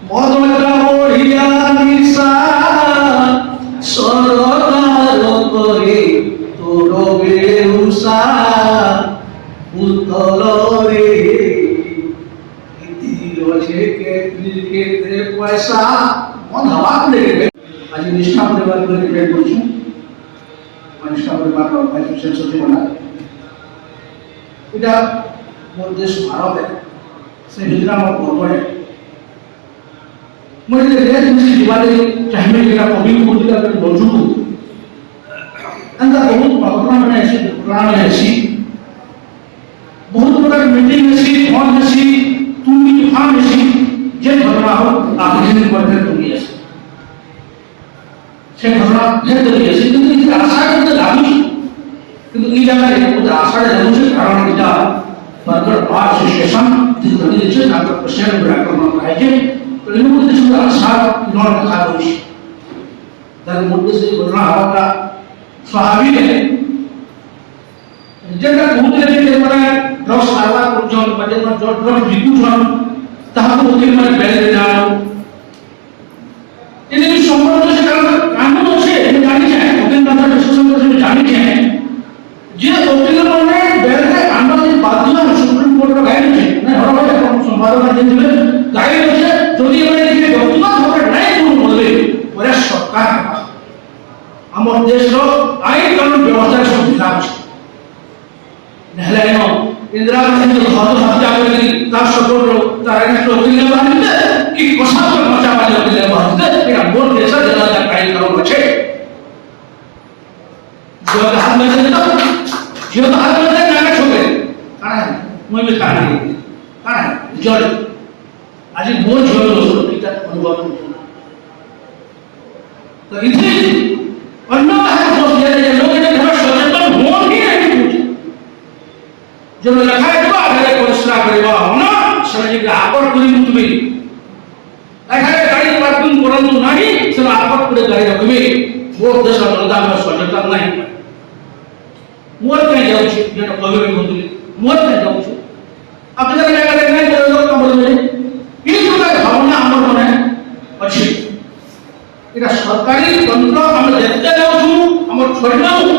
মদটা বড়িয়া নিশা সরকার করে তোর বেউসা উতল রে ইতিরছে কে পয়সা মন হওয়া করে আজ নিষ্ঠা পরিবার করে ডিবেট করছি নিষ্ঠা পরিবার ভাইস প্রেসিডেন্ট সচিব বলা এটা মোর দেশ ভারতে से योजना में पड़े मुझे देश में दिवाली चाहिए कि कभी कोई का लोजू अंदर बहुत प्रॉब्लम है ऐसे प्लान है ऐसी बहुत प्रकार मीटिंग ऐसी फोन ऐसी तुम भी फान ऐसी जे घटना हो आप दिन बढ़ते तुम ऐसे से घटना है तो ऐसे কিন্তু এই আশা করতে লাগি কিন্তু এই জায়গায় ওদের আশাটা জানুছে কারণ এটা फर्दर बार सिचुएशन दिल्लीचे नाटक प्रश्न ब्रॅकमा पाहिजे तर इनमध्ये सुद्धा असा नॉन खादोशी तर मोठे से घटना हवा स्वाभाविक है जेटा भूतले के माने ड्रग्स खावा कुजन बजे में जो ड्रग्स बिकुजन ताहाको ओके माने बेल जाओ इने সম্পর্ক से कानून আছে জানি যায় ওদের কথা ডিসকাশন করে জানি যায় যে ওকে মানে বেলরে আন্দাজে বাদিয়া সুপ্রিম কোর্টের গাইড আছে না হরা হয় সম্পাদনা দিলে গাইড আছে যদি মানে যে ব্যক্তিগত ভাবে নাই কোন বলবে ওরা সরকার আমার দেশর আইন কানুন ব্যবস্থা সব বিধান আছে নহলে এনো ইন্দিরা গান্ধী ঘর হত্যা করে তার সপোর্ট তার একটা ওকিলে বানিতে কি কথা করে মজা বাজে ওকিলে বানিতে এটা মোর দেশের জেলা আইন কানুন আছে जो हाथ में से तो जो हाथ में से ना छोड़े काना मैं भी काना काना जोड़ आज बहुत जोड़ लो सो पिता अनुभव तो इतने अन्ना है जो ये लोग ने घर सचेतन हो ही नहीं पूछे जो लखा है तो आगे परिश्रम करेगा ना समझ के आकर पूरी मुतबी लखा है गाड़ी पार्किंग करनु नहीं सब आकर पूरे गाड़ी रखबे वो देश जनता में सचेतन नहीं मोर कहीं जाऊँ जो कभी भी बोलते मोर कहीं जाऊँ अपने जगह जाकर नहीं बोले लोग कम बोले ये जो का भावना हमारे मन है अच्छी इधर सरकारी तंत्र हम देखते जाऊँ हम छोड़ना हूँ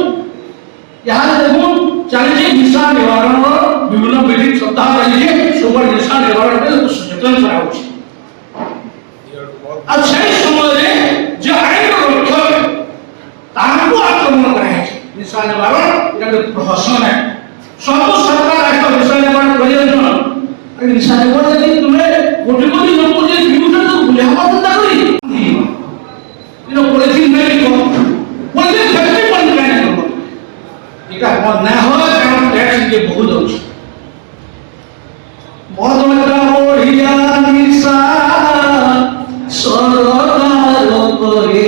यहाँ देखूँ चालीस निशा निवारण और विभिन्न मीटिंग सप्ताह रही है सुपर निशा निवारण पे सचेतन कराओ अब सही समय जो आयन रक्षा ताकू आक्रमण कराए निशा निवारण এটা প্রশাসন है सब सरकार একটা নিশা নিবারণ প্রয়োজন আর নিশা নিবারণ যদি তুমি কোটি কোটি লোক যে বিভূষণ তো ভুলে হওয়া চিন্তা করি ইনো পলিথিন মেরে কো পলিথিন ফ্যাক্টরি বন্ধ করে না এটা বন্ধ না হয় কারণ ট্যাক্স যে বহুত হচ্ছে মদটা বড়িয়া নিশা সরকার করে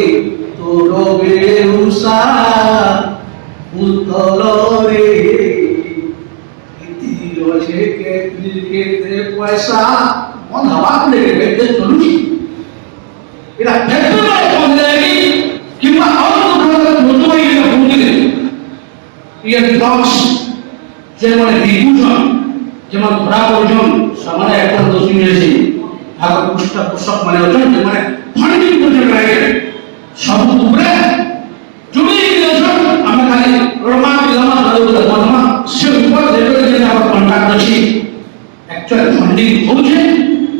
তোর বেউসা উতল রে ইতিরছে কে পয়সা মন হওয়া করে বেতে চলুছি এটা ফ্যাক্টরি মানে বন্ধ লাগি কিংবা অন্য ধরনের নতুন এটা বুঝিলে ইয়ে ড্রাগস যেমন বিভূষণ যেমন ধরা পর্যন্ত সমানে একটা দোষী মিলেছে ভাগ পুষ্ট পোষক মানে অজন মানে ফান্ডিং পর্যন্ত লাগে সব উপরে জমি আমরা খালি রমা বিলমা ধরে বলমা সে উপর লেভেলে যে আমার কন্ট্রাক্ট আছে एक्चुअल फंडिंग होছে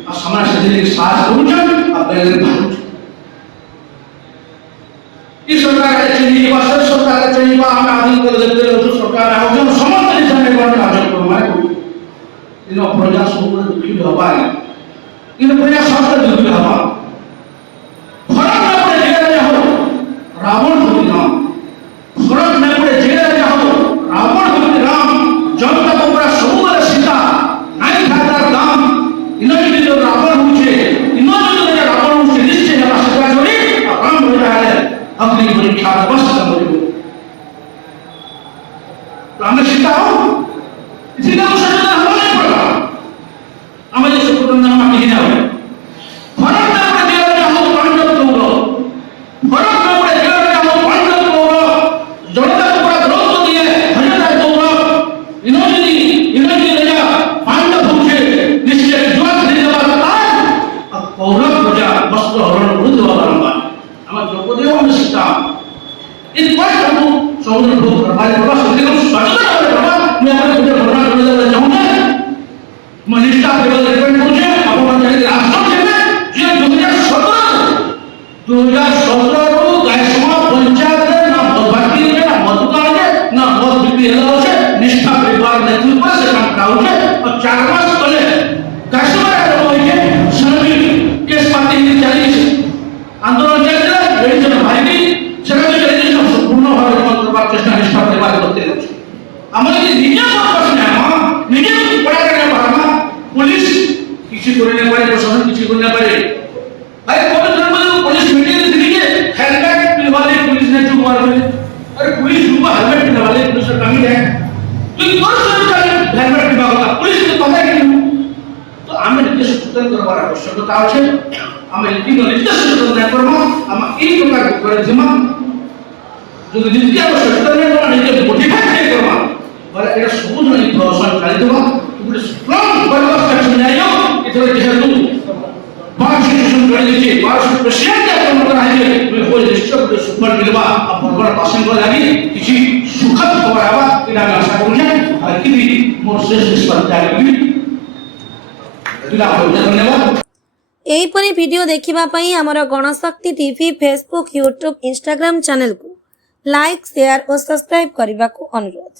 আর সমাজ সেদিকে সাহায্য করছে আর বেলের ভালো এই সরকার আছে নির্বাচন সরকার আছে বা আমরা আদিন করে দেখতে হতো সরকার আছে সমস্ত হিসাবে করতে কাজ করবে ইন প্রজা সবুজ দুঃখী হবা ইন প্রজা সবুজ দুঃখী হবা ফরক না পড়ে জেলে যাও রাবণ হতি না फरक न पड़े जेल जाओ रावण होते राम जनता को पूरा सबुरे सीता नहीं खाता दाम इन्होंने जो रावण हुए इन्होंने जो रावण हुए निश्चय जब सजा जोड़ी राम हो रहा है अपनी परीक्षा बस खत्म हो गई तो हमें सीता हो इसीलिए उसे सजा होना नहीं पड़ा हमें जैसे कुटुंब नाम नहीं है फरक न पड़े जेल जाओ पांडव तो फरक न पड़े जेल जाओ पांडव जनता को बड़ा द्रोह दिए हजारों गौरव इन्होंने राजा पांडव हुए निश्चय ज्वाल देने वाला अब गौरव अनुरोध देवा बारंबार आम द्रौपदी अनुष्ठिता इन कष्ट को समुद्र भोग करवाए बाबा सत्य को सचेतन करे बाबा मैं आपको कुछ घटना कर देना चाहूंगा मनीषा केवल रिकमेंड करूंगा आपण जाने राष्ट्र से जे 2017 रो गायसमा पंचायत ना मधुबाटी रे ना मधुकार रे ना मध बिक्री होला होचे निष्ठा परिवार नेतृत्व से काम कराउ छे और 4 मास तले गायसमा रे होइके सनबी केस पाती नि चली छे आंदोलन चले रेडी जन भाई भी सेना के चले सब संपूर्ण भावे करबार चेष्टा निष्ठा परिवार करते रहछ हमर जे निजा पर्पस ने हम निजे पड़ा करने बारमा पुलिस किसी करने पारे प्रशासन किसी करने पारे भाई कोई धर्म पुलिस मीटिंग में दिखे हेलमेट पहनने वाले पुलिस ने चुप मार दिए अरे पुलिस चुप हेलमेट पहनने वाले पुलिस का कमी है तो कौन सा हेलमेट पहनवा होगा पुलिस को पता है कि तो आमे नीति सचेतन करवार आवश्यकता আছে आमे नीति सचेतन न करबो हम এই প্রকার করে দিমা যদি নীতি সচেতन न करबा नीति मोटिवेट नहीं करबा বলে এটা সবুজ নীতি প্রশাসন চালিয়ে দেবা তুমি স্ট্রং পরিবেশ সেকশন আইও এতরে যেহেতু बारशुन गण देचे बारशुन प्रेसिडेंट के अपन कराइए मैं हो निश्चित रूप से सुपर मिलवा अब बरबर पासन को लागी किसी सुखद खबर आवा इना आशा करूँ और कि मोर श्रेष्ठ स्पर्धा होगी इना धन्यवाद एहीपरि वीडियो देखिबा पई हमर Ganashakti TV Facebook YouTube Instagram channel को लाइक शेयर और सब्सक्राइब करने को अनुरोध।